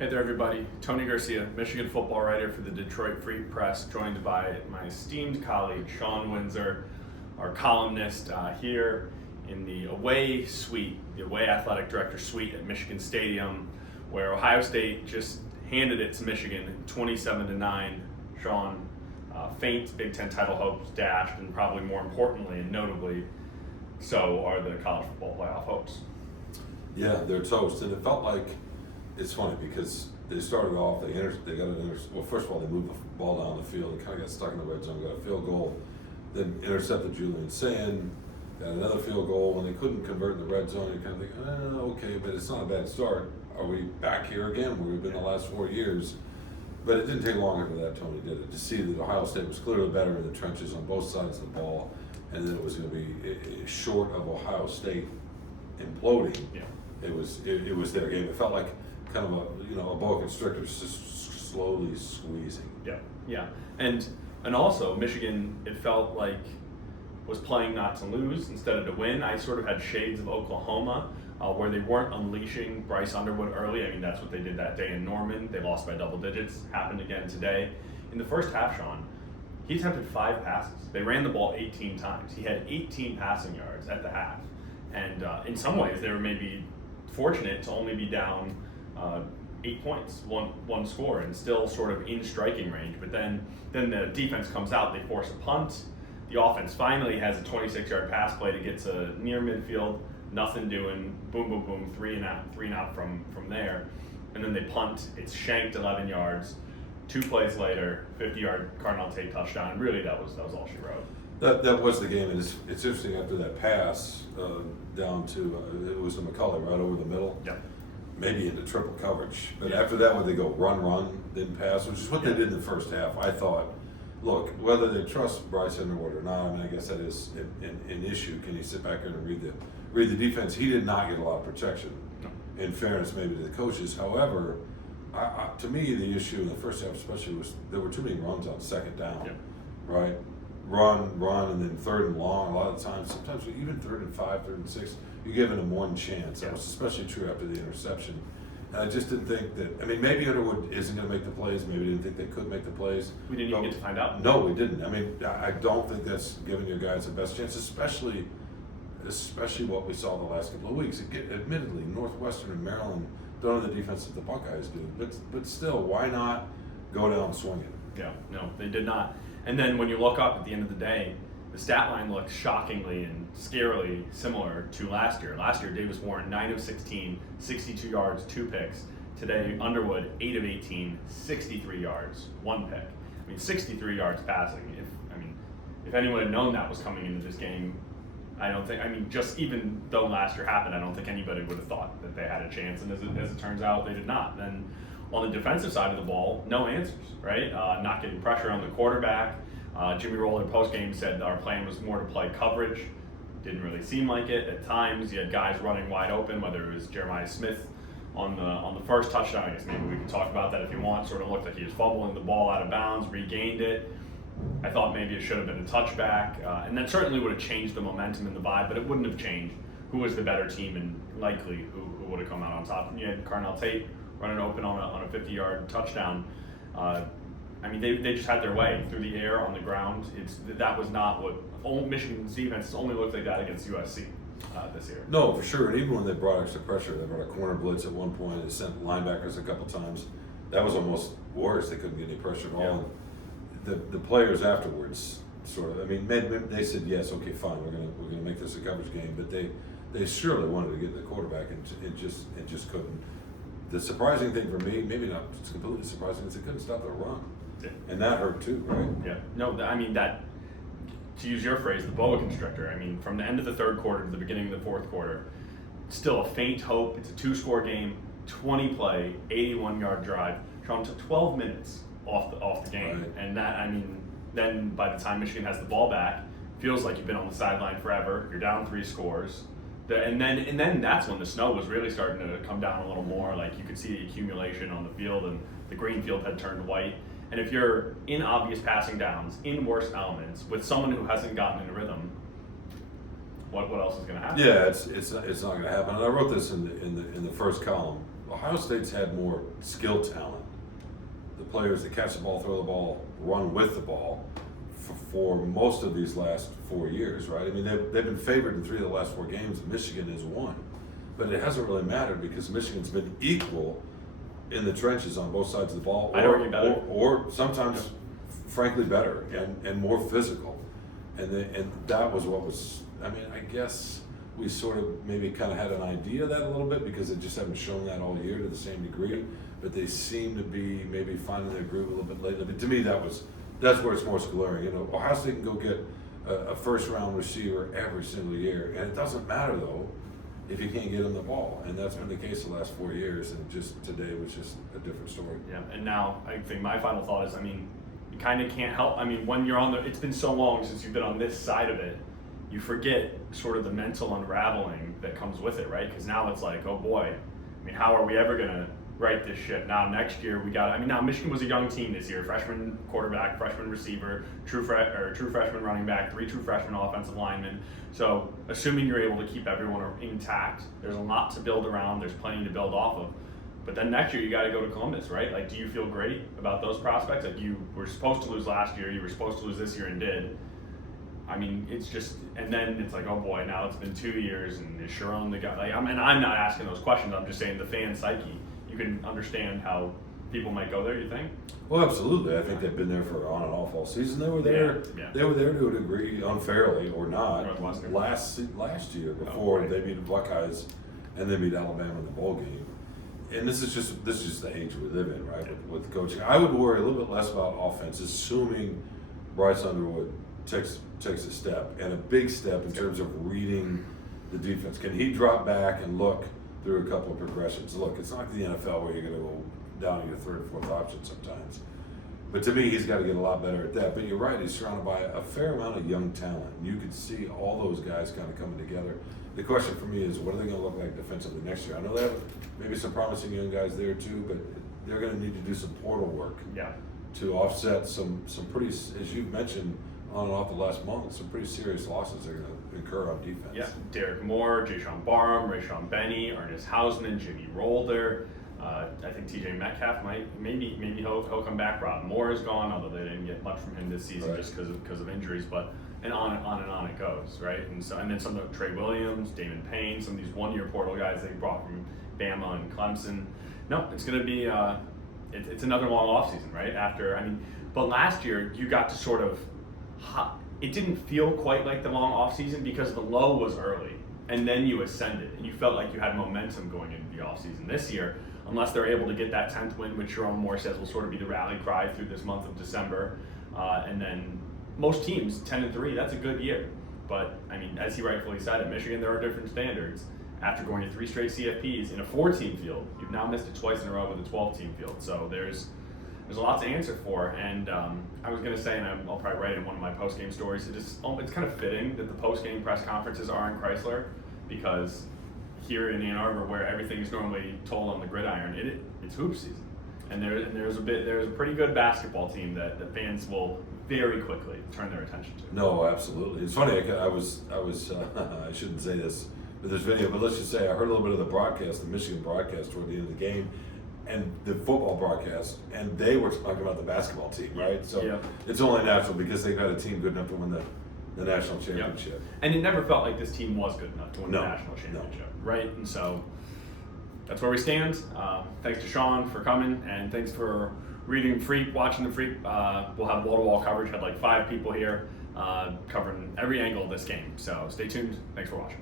Hey there, everybody. Tony Garcia, Michigan football writer for the Detroit Free Press, joined by my esteemed colleague, Shawn Windsor, our columnist here in the away suite, the away athletic director suite at Michigan Stadium, where Ohio State just handed it to Michigan 27-9. Shawn, faint Big Ten title hopes dashed, and probably more importantly and notably, so are the college football playoff hopes. Yeah, they're toast, and it felt like it's funny because they started off. Well, first of all, they moved the ball down the field and kind of got stuck in the red zone, got a field goal, then intercepted Julian Sand, got another field goal, and they couldn't convert in the red zone. You kind of think, okay, but it's not a bad start. Are we back here again where we've been the last 4 years? But it didn't take long after that Tony did it to see that Ohio State was clearly better in the trenches on both sides of the ball, and then it was going to be short of Ohio State imploding. Yeah. It was their game. It felt like kind of a boa constrictor just slowly squeezing. Yeah, and also Michigan, it felt like, was playing not to lose instead of to win. I sort of had shades of Oklahoma, where they weren't unleashing Bryce Underwood early. I mean, that's what they did that day in Norman. They lost by double digits. Happened again today. In the first half, Shawn, he attempted 5 passes. They ran the ball 18 times. He had 18 passing yards at the half, and in some ways, they were maybe fortunate to only be down 8 points, one score, and still sort of in striking range. But then the defense comes out, they force a punt. The offense finally has a 26-yard pass play to get to near midfield, nothing doing, boom, boom, boom, 3 and out from there. And then they punt, it's shanked 11 yards. 2 plays later, 50-yard Cardinal Tate touchdown. And really, that was all she wrote. That was the game, and it's interesting after that pass down to it was to McCulley right over the middle. Yeah. Maybe into triple coverage. But after that, when they go run, then pass, which is what they did in the first half, I thought, look, whether they trust Bryce Underwood or not, I mean, I guess that is an issue. Can he sit back there and read the defense? He did not get a lot of protection, in fairness maybe to the coaches. However, to me, the issue in the first half especially was there were too many runs on second down, right? Run, and then third and long. A lot of times, sometimes even 3rd and 5, 3rd and 6, you're giving them one chance. That was especially true after the interception. And I just didn't think that. I mean, maybe Underwood isn't going to make the plays. Maybe didn't think they could make the plays. We didn't even get to find out. No, we didn't. I mean, I don't think that's giving your guys the best chance, especially what we saw the last couple of weeks. Admittedly, Northwestern and Maryland don't have the defense that the Buckeyes do, but still, why not go down swinging? Yeah, no, they did not. And then when you look up at the end of the day, the stat line looks shockingly and scarily similar to last year. Last year, Davis Warren, 9 of 16, 62 yards, 2 picks. Today, Underwood, 8 of 18, 63 yards, 1 pick. I mean, 63 yards passing. If anyone had known that was coming into this game, just even though last year happened, I don't think anybody would have thought that they had a chance. And as it turns out, they did not. Then on the defensive side of the ball, no answers, right? Not getting pressure on the quarterback. Jimmy Roller postgame said our plan was more to play coverage. Didn't really seem like it at times. You had guys running wide open, whether it was Jeremiah Smith on the first touchdown. I guess maybe we can talk about that if you want. Sort of looked like he was fumbling the ball out of bounds, regained it. I thought maybe it should have been a touchback, and that certainly would have changed the momentum and the vibe, but it wouldn't have changed who was the better team and likely who would have come out on top. And you had Cardinal Tate running open on a 50-yard touchdown. They just had their way through the air, on the ground. That was not what Michigan's defense only looked like that against USC this year. No, for sure. And even when they brought extra pressure, they brought a corner blitz at one point. They sent linebackers a couple times. That was almost worse. They couldn't get any pressure at all. Yeah. And the players afterwards sort of. I mean, they said yes, okay, fine, we're gonna make this a coverage game, but they surely wanted to get the quarterback and just couldn't. The surprising thing for me, maybe not it's completely surprising, is they couldn't stop the run. Yeah. And that hurt too, right? Yeah. No, that, to use your phrase, the boa constrictor. I mean, from the end of the 3rd quarter to the beginning of the 4th quarter, still a faint hope. It's a 2-score game, 20-play, 81-yard drive. Shawn took 12 minutes off the game, right. And that, then by the time Michigan has the ball back, feels like you've been on the sideline forever. You're down 3 scores. And then that's when the snow was really starting to come down a little more. Like you could see the accumulation on the field, and the green field had turned white. And if you're in obvious passing downs, in worse elements, with someone who hasn't gotten in a rhythm, what else is going to happen? Yeah, it's not going to happen. And I wrote this in the first column Ohio State's had more skill talent. The players that catch the ball, throw the ball, run with the ball for most of these last 4 years, right? I mean, they've been favored in 3 of the last 4 games, and Michigan has won. But it hasn't really mattered because Michigan's been equal in the trenches on both sides of the ball, or sometimes, frankly, better and more physical. And that was what was. I mean, I guess we sort of maybe kind of had an idea of that a little bit because they just haven't shown that all year to the same degree. But they seem to be maybe finding their groove a little bit lately. But to me, that's where it's most glaring. You know, Ohio State can go get a first-round receiver every single year, and it doesn't matter though if you can't get him the ball. And that's been the case the last 4 years. And just today was just a different story. Yeah, and now I think my final thought is, I mean, you kind of can't help. I mean, when you're on it's been so long since you've been on this side of it, you forget sort of the mental unraveling that comes with it, right? Because now it's like, oh boy, I mean, how are we ever gonna right this ship? Now next year now Michigan was a young team this year, freshman quarterback, freshman receiver, true freshman running back, 3 true freshman offensive linemen. So assuming you're able to keep everyone intact, there's a lot to build around, there's plenty to build off of. But then next year you got to go to Columbus, right? Like, do you feel great about those prospects? Like, you were supposed to lose last year, you were supposed to lose this year and did. I mean, it's just, and then it's like, oh boy, now it's been 2 years, and is Shawn the guy? Like, I'm not asking those questions. I'm just saying the fan psyche. You can understand how people might go there. You think? Well, absolutely. I think they've been there for on and off all season. They were there. Yeah. They were there to a degree, unfairly or not, Northwestern. last year before they beat the Buckeyes, and then beat Alabama in the bowl game. And this is just the age we live in, right? With coaching, I would worry a little bit less about offense, assuming Bryce Underwood takes a step, and a big step in terms of reading the defense. Can he drop back and look through a couple of progressions? Look, it's not like the NFL where you're going to go down to your 3rd or 4th option sometimes. But to me, he's got to get a lot better at that. But you're right, he's surrounded by a fair amount of young talent. You could see all those guys kind of coming together. The question for me is, what are they going to look like defensively next year? I know they have maybe some promising young guys there too, but they're going to need to do some portal work to offset some pretty, as you've mentioned, on and off the last month, some pretty serious losses they're going to incur on defense. Yeah, Derek Moore, Jayshawn Barham, Rayshawn Benny, Ernest Hausman, Jimmy Rolder. I think TJ Metcalf maybe he'll come back. Rob Moore is gone, although they didn't get much from him this season just because of injuries. But and on and on it goes, right? And then some of Trey Williams, Damon Payne, some of these 1-year portal guys they brought from Bama and Clemson. No, it's going to be it's another long offseason, right? But last year you got to sort of. It didn't feel quite like the long offseason because the low was early, and then you ascended, and you felt like you had momentum going into the offseason. This year, unless they're able to get that 10th win, which Shawn Moore says will sort of be the rally cry through this month of December, and then most teams, 10-3, that's a good year. But, I mean, as he rightfully said, at Michigan there are different standards. After going to 3 straight CFPs in a 4-team field, you've now missed it twice in a row with a 12-team field. So there's a lot to answer for, and I was going to say, and I'll probably write in one of my post-game stories, it's kind of fitting that the post-game press conferences are in Chrysler, because here in Ann Arbor, where everything is normally told on the gridiron, it's hoop season, and there's a pretty good basketball team that the fans will very quickly turn their attention to. No, absolutely. It's funny. I was I shouldn't say this, but there's video. But let's just say I heard a little bit of the broadcast, the Michigan broadcast toward the end of the game, and the football broadcast, and they were talking about the basketball team, right? So it's only natural because they've got a team good enough to win the national championship. Yep. And it never felt like this team was good enough to win the national championship, right? And so that's where we stand. Thanks to Shawn for coming, and thanks for reading Freak, watching the Freak. We'll have wall-to-wall coverage. Had like 5 people here covering every angle of this game. So stay tuned. Thanks for watching.